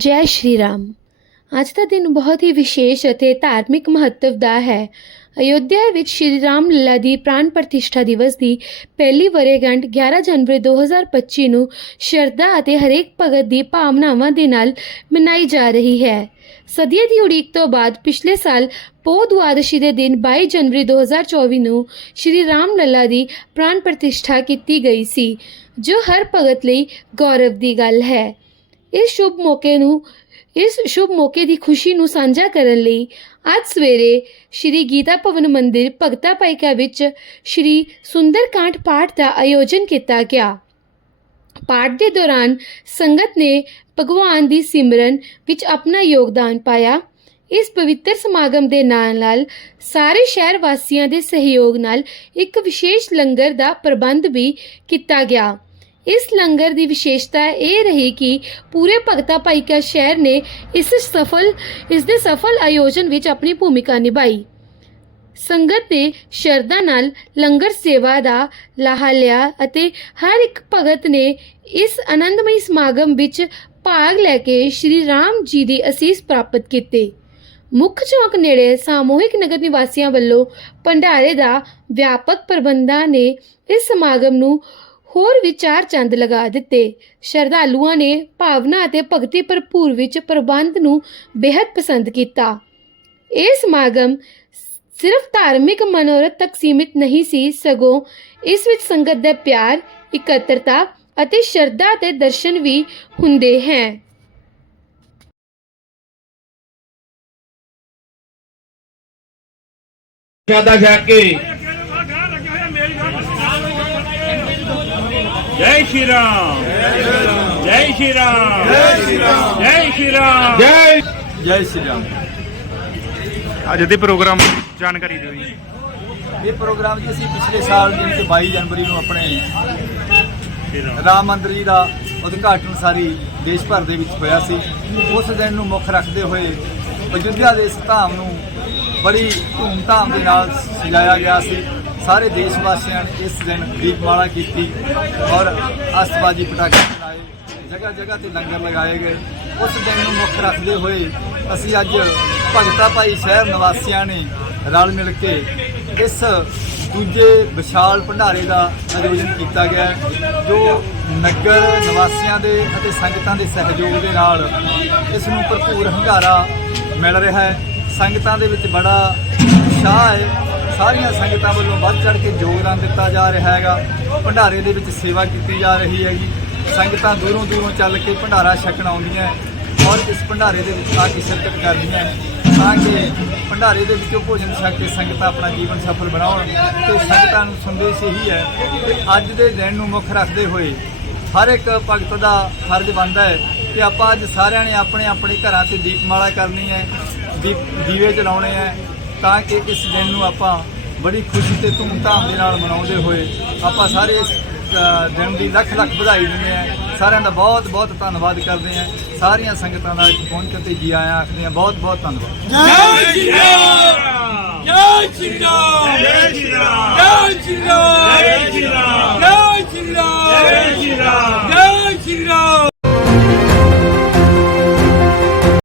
ਜੈ ਸ਼੍ਰੀ ਰਾਮ। ਅੱਜ ਦਾ ਦਿਨ ਬਹੁਤ ਹੀ ਵਿਸ਼ੇਸ਼ ਅਤੇ ਧਾਰਮਿਕ ਮਹੱਤਵ ਦਾ ਹੈ। ਅਯੋਧਿਆ ਵਿੱਚ ਸ਼੍ਰੀ ਰਾਮ ਲੱਲਾ ਦੀ ਪ੍ਰਾਨ ਪ੍ਰਤਿਸ਼ਠਾ ਦਿਵਸ ਦੀ ਪਹਿਲੀ ਵਰ੍ਹੇਗੰਢ 11 ਜਨਵਰੀ 2025 ਨੂੰ ਸ਼ਰਧਾ ਅਤੇ ਹਰੇਕ ਭਗਤ ਦੀ ਭਾਵਨਾਵਾਂ ਦੇ ਨਾਲ ਮਨਾਈ ਜਾ ਰਹੀ ਹੈ। ਸਦੀਆਂ ਦੀ ਉਡੀਕ ਤੋਂ ਬਾਅਦ ਪਿਛਲੇ ਸਾਲ ਪੋ ਦੁਆਦਸ਼ੀ ਦੇ ਦਿਨ 22 ਜਨਵਰੀ 2024 ਨੂੰ ਸ਼੍ਰੀ ਰਾਮ ਲੱਲਾ ਦੀ ਪ੍ਰਾਨ ਪ੍ਰਤਿਸ਼ਠਾ ਕੀਤੀ ਗਈ ਸੀ, ਜੋ ਹਰ ਭਗਤ ਲਈ ਗੌਰਵ ਦੀ ਗੱਲ ਹੈ। ਇਸ ਸ਼ੁਭ ਮੌਕੇ ਨੂੰ, ਇਸ ਸ਼ੁਭ ਮੌਕੇ ਦੀ ਖੁਸ਼ੀ ਨੂੰ ਸਾਂਝਾ ਕਰਨ ਲਈ ਅੱਜ ਸਵੇਰੇ ਸ਼੍ਰੀ ਗੀਤਾ ਭਵਨ ਮੰਦਿਰ ਭਗਤਾ ਪਾਈਕਾ ਵਿੱਚ ਸ਼੍ਰੀ ਸੁੰਦਰਕਾਂਡ ਪਾਠ ਦਾ ਆਯੋਜਨ ਕੀਤਾ ਗਿਆ। ਪਾਠ ਦੇ ਦੌਰਾਨ ਸੰਗਤ ਨੇ ਭਗਵਾਨ ਦੀ ਸਿਮਰਨ ਵਿੱਚ ਆਪਣਾ ਯੋਗਦਾਨ ਪਾਇਆ। ਇਸ ਪਵਿੱਤਰ ਸਮਾਗਮ ਦੇ ਨਾਲ ਨਾਲ ਸਾਰੇ ਸ਼ਹਿਰ ਵਾਸੀਆਂ ਦੇ ਸਹਿਯੋਗ ਨਾਲ ਇੱਕ ਵਿਸ਼ੇਸ਼ ਲੰਗਰ ਦਾ ਪ੍ਰਬੰਧ ਵੀ ਕੀਤਾ ਗਿਆ। ਇਸ ਲੰਗਰ ਦੀ ਵਿਸ਼ੇਸ਼ਤਾ ਇਹ ਰਹੀ ਕਿ ਪੂਰੇ ਭਗਤਾ ਭਾਈਕਾ ਸ਼ਹਿਰ ਨੇ ਇਸ ਸਫਲ, ਇਸ ਦੇ ਸਫਲ ਆਯੋਜਨ ਵਿੱਚ ਆਪਣੀ ਭੂਮਿਕਾ ਨਿਭਾਈ। ਸੰਗਤ ਨੇ ਸ਼ਰਧਾ ਨਾਲ ਲੰਗਰ ਸੇਵਾ ਦਾ ਲਾਹਾ ਲਿਆ ਅਤੇ ਹਰ ਇੱਕ ਭਗਤ ਨੇ ਇਸ ਆਨੰਦਮਈ ਸਮਾਗਮ ਵਿੱਚ ਭਾਗ ਲੈ ਕੇ ਸ਼੍ਰੀ ਰਾਮ ਜੀ ਦੀ ਅਸੀਸ ਪ੍ਰਾਪਤ ਕੀਤੀ। ਮੁੱਖ ਚੌਕ ਨੇੜੇ ਸਾਮੂਹਿਕ ਨਗਰ ਨਿਵਾਸੀਆਂ ਵੱਲੋਂ ਭੰਡਾਰੇ ਦਾ ਵਿਆਪਕ ਪ੍ਰਬੰਧਾਂ ਨੇ ਇਸ ਸਮਾਗਮ ਨੂੰ ਹੋਰ ਵਿਚਾਰ ਚੰਦ ਲਗਾ ਦਿੱਤੇ। ਸ਼ਰਧਾਲੂਆਂ ਨੇ ਭਾਵਨਾ ਅਤੇ ਭਗਤੀ ਭਰਪੂਰ ਵਿੱਚ ਪ੍ਰਬੰਧ ਨੂੰ ਬੇहद ਪਸੰਦ ਕੀਤਾ। ਇਹ ਸਮਾਗਮ ਸਿਰਫ ਧਾਰਮਿਕ ਮਨੋਰਥ ਤੱਕ ਸੀਮਿਤ ਨਹੀਂ ਸੀ, ਸਗੋਂ ਇਸ ਵਿੱਚ ਸੰਗਤ ਦਾ ਪਿਆਰ, ਇਕੱਤਰਤਾ ਅਤੇ ਸ਼ਰਧਾ ਦੇ ਦਰਸ਼ਨ ਵੀ ਹੁੰਦੇ ਹੈ। ਜ਼ਿਆਦਾ ਜਾ ਕੇ ਜੈ ਸ਼੍ਰੀ ਰਾਮ ਜੈ ਸ਼੍ਰੀ ਰਾਮ ਜੈ ਸ਼੍ਰੀ ਰਾਮ ਜੈ ਸ਼੍ਰੀ ਰਾਮ ਜੈ ਜੈ ਸ਼੍ਰੀ ਰਾਮ ਅੱਜ ਦੇ ਪ੍ਰੋਗਰਾਮ ਜਾਣਕਾਰੀ ਦਿਓ ਜੀ। ਇਹ ਪ੍ਰੋਗਰਾਮ ਜੀ ਅਸੀਂ ਪਿਛਲੇ ਸਾਲ ਜਿਵੇਂ ਕਿ 22 ਜਨਵਰੀ ਨੂੰ ਆਪਣੇ ਰਾਮ ਮੰਦਿਰ ਜੀ ਦਾ ਉਦਘਾਟਨ ਸਾਰੀ ਦੇਸ਼ ਭਰ ਦੇ ਵਿੱਚ ਹੋਇਆ ਸੀ। ਉਸ ਦਿਨ ਨੂੰ ਮੁੱਖ ਰੱਖਦੇ ਹੋਏ ਅਯੁੱਧਿਆ ਦੇ ਇਸ ਧਾਮ ਨੂੰ ਬੜੀ ਧੂਮਧਾਮ ਦੇ ਨਾਲ ਸਜਾਇਆ ਗਿਆ ਸੀ। ਸਾਰੇ ਦੇਸ਼ ਵਾਸੀਆਂ ਨੇ ਇਸ ਦਿਨ ਦੀਪਮਾਲਾ ਕੀਤੀ ਔਰ ਅਸਤਬਾਜੀ ਪਟਾਕੇ ਚਲਾਏ, ਜਗ੍ਹਾ ਜਗ੍ਹਾ ਤੇ ਲੰਗਰ ਲਗਾਏ ਗਏ। ਉਸ ਦਿਨ ਨੂੰ ਮੁੱਖ ਰੱਖਦੇ ਹੋਏ ਅਸੀਂ ਅੱਜ ਭਗਤਾ ਭਾਈ ਸ਼ਹਿਰ ਨਿਵਾਸੀਆਂ ਨੇ ਰਲ ਮਿਲ ਕੇ ਇਸ ਦੂਜੇ ਵਿਸ਼ਾਲ ਭੰਡਾਰੇ ਦਾ ਆਯੋਜਨ ਕੀਤਾ ਗਿਆ ਜੋ ਨਗਰ ਨਿਵਾਸੀਆਂ ਦੇ ਅਤੇ ਸੰਗਤਾਂ ਦੇ ਸਹਿਯੋਗ ਦੇ ਨਾਲ ਇਸ ਨੂੰ ਭਰਪੂਰ ਹੰਗਾਰਾ ਮਿਲ ਰਿਹਾ ਹੈ। ਸੰਗਤਾਂ ਦੇ ਵਿੱਚ ਬੜਾ ਉਤਸ਼ਾਹ ਹੈ ਸਾਰੀਆਂ ਸੰਗਤਾਂ ਵੱਲੋਂ ਵੱਧ ਚੜ ਕੇ ਯੋਗਦਾਨ ਦਿੱਤਾ ਜਾ ਰਿਹਾ ਹੈਗਾ। ਭੰਡਾਰੇ ਦੇ ਵਿੱਚ ਸੇਵਾ ਕੀਤੀ ਜਾ ਰਹੀ ਹੈਗੀ। ਸੰਗਤਾਂ ਦੂਰੋਂ ਦੂਰੋਂ ਚੱਲ ਕੇ ਭੰਡਾਰਾ ਛਕਣ ਆਉਂਦੀਆਂ ਔਰ ਇਸ ਭੰਡਾਰੇ ਦੇ ਵਿੱਚ ਆ ਕੇ ਸ਼ਿਰਕਤ ਕਰਦੀਆਂ ਤਾਂ ਕਿ ਭੰਡਾਰੇ ਦੇ ਵਿੱਚੋਂ ਭੋਜਨ ਛਕ ਕੇ ਸੰਗਤਾਂ ਆਪਣਾ ਜੀਵਨ ਸਫਲ ਬਣਾਉਣ। ਤੇ ਸੰਗਤਾਂ ਨੂੰ ਸੰਦੇਸ਼ ਇਹੀ ਹੈ ਕਿ ਅੱਜ ਦੇ ਦਿਨ ਨੂੰ ਮੁੱਖ ਰੱਖਦੇ ਹੋਏ ਹਰ ਇੱਕ ਭਗਤ ਦਾ ਫਰਜ਼ ਬਣਦਾ ਹੈ ਕਿ ਆਪਾਂ ਅੱਜ ਸਾਰਿਆਂ ਨੇ ਆਪਣੇ ਆਪਣੇ ਘਰਾਂ ਤੇ ਦੀਪਮਾਲਾ ਕਰਨੀ ਹੈ, ਦੀਪ ਦੀਵੇ ਜਲਾਉਣੇ ਹੈ ਤਾਂ ਕਿ ਇਸ ਦਿਨ ਨੂੰ ਆਪਾਂ ਬੜੀ ਖੁਸ਼ੀ ਤੇ ਧੂਮਧਾਮ ਦੇ ਨਾਲ ਮਨਾਉਂਦੇ ਹੋਏ ਆਪਾਂ ਸਾਰੇ ਇਸ ਦਿਨ ਦੀ ਲੱਖ ਲੱਖ ਵਧਾਈ ਦਿੰਦੇ ਆ ਸਾਰਿਆਂ ਦਾ ਬਹੁਤ ਬਹੁਤ ਧੰਨਵਾਦ ਕਰਦੇ ਆ ਸਾਰੀਆਂ ਸੰਗਤਾਂ ਦਾ ਇੱਥੇ ਪਹੁੰਚ ਕੇ ਜੀ ਆਇਆ ਆਖਦੇ ਆ ਬਹੁਤ ਬਹੁਤ ਧੰਨਵਾਦ। ਜੈ ਸ਼੍ਰੀ ਰਾਮ! ਜੈ ਸ਼੍ਰੀ ਰਾਮ! ਜੈ ਸ਼੍ਰੀ ਰਾਮ! ਜੈ ਸ਼੍ਰੀ ਰਾਮ!